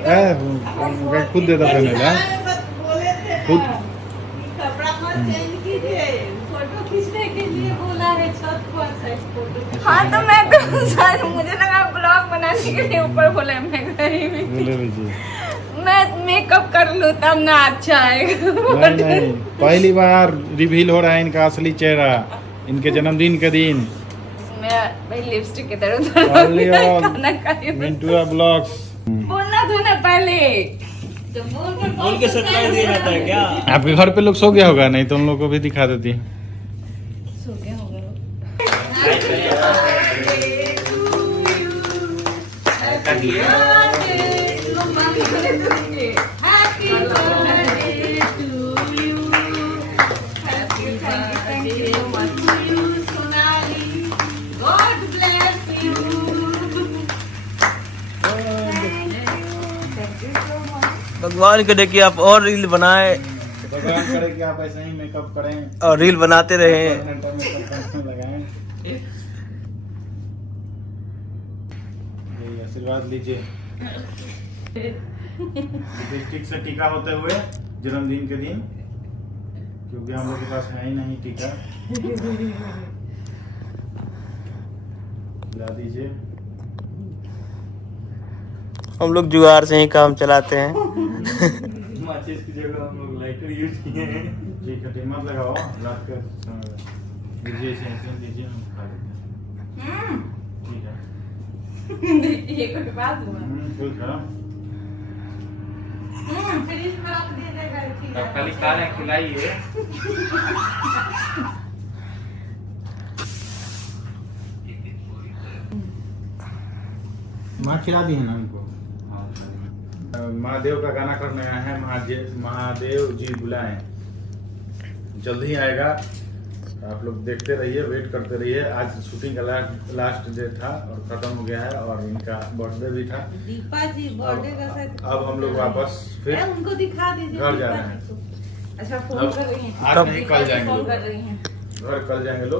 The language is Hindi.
खुद देता पहने ला खुद। कपड़ा मत चेंज कीजिए, फोटो खींचने के लिए बोला है छत पर साइज फोटो। हाँ तो मैं तो सर मुझे लगा ब्लॉग बनाने के लिए ऊपर बोले मैं गई हुई थी। मैं मेकअप कर लूँ तब ना अच्छा आएगा। नहीं, पहली बार रिवील हो रहा है इनका असली चेहरा, इनके जन्मदिन के दिन। मैं भाई लिपस्टिक की तरह मिंटू ब्लॉग्स बोलना था ना पहले। बोल के सरप्राइज दिया जाता है क्या? आपके घर पे लोग सो गया होगा, नहीं तो उन लोग को भी दिखा देती। सो गया होगा। भगवान करे कि आप और रील बनाए, भगवान करे कि आप ऐसे ही मेकअप करें और रील बनाते रहे। लगाएं। आशीर्वाद लीजिए लिपस्टिक से टीका होते हुए जन्मदिन के दिन, क्योंकि हम लोग के पास है ही नहीं टीका। ला दीजिए। हम लोग जुगाड़ से ही काम चलाते हैं। माचिस की जगह हम लोग लाइटर यूज किए हैं। ठीक है, मत लगाओ, रात के दीजिए, दीजिए, हम खा लेते हैं। ठीक है, ये कोई बात हुआ? ठीक है। फ्रिज में रख दीजिएगा। अब खाली खा रहे खिलाइए। माँ खिला दी है ना उनको। महादेव का गाना करने आए हैं। महादेव जी बुलाएं, जल्द ही आएगा। आप लोग देखते रहिए, वेट करते रहिए। आज शूटिंग का लास्ट डे था और खत्म हो गया है, और इनका बर्थडे भी था। दीपा जी बर्थडे का साथ अब हम लोग वापस फिर उनको दिखा दीजिए घर जा रहे हैं। अच्छा फोन कर रही हैं? आज नहीं, कल जाएंगे लोग। फोन कर रही हैं। घर कल जाएंगे लोग।